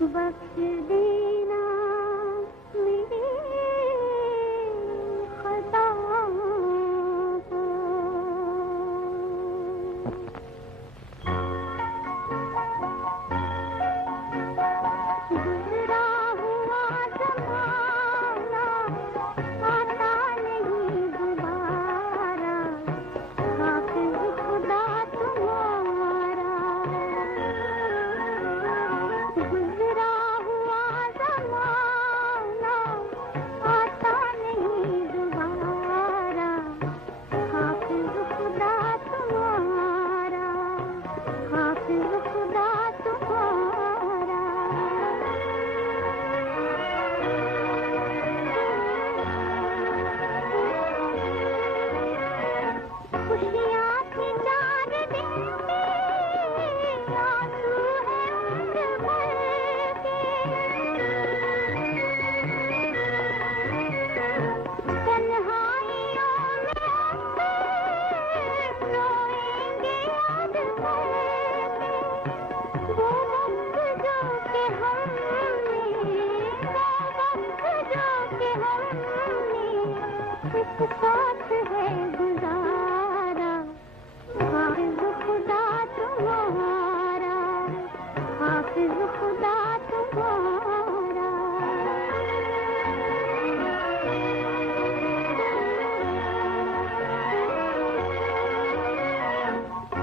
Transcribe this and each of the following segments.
बख्श देना मेरी खताओं को। गुजरा हुआ ज़माना आता नहीं दोबारा, हाफ़िज़ खुदा तुम्हारा। गुजरा हुआ ज़माना आता नहीं दोबारा, हाफ़िज़ खुदा तुम्हारा, हाफ़िज़ खुदा तुम्हारा। खुशियाँ थी 4 दिन की, आंसू है उम्र भर के। तन्हाइयों में अक्सर रोएंगे याद करके। वो वक्त जो कि हमने, वो वक्त जो कि हमने एक साथ है गुजारा, हाफ़िज़ खुदा तुम्हारा, हाफ़िज़ खुदा तुम्हारा।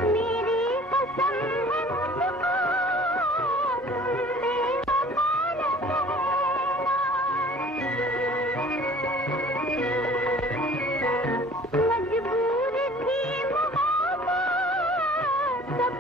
मेरी कसम है मुझको, तुमसे वफ़ा न कहना। मजबूर थी मोहब्बत सब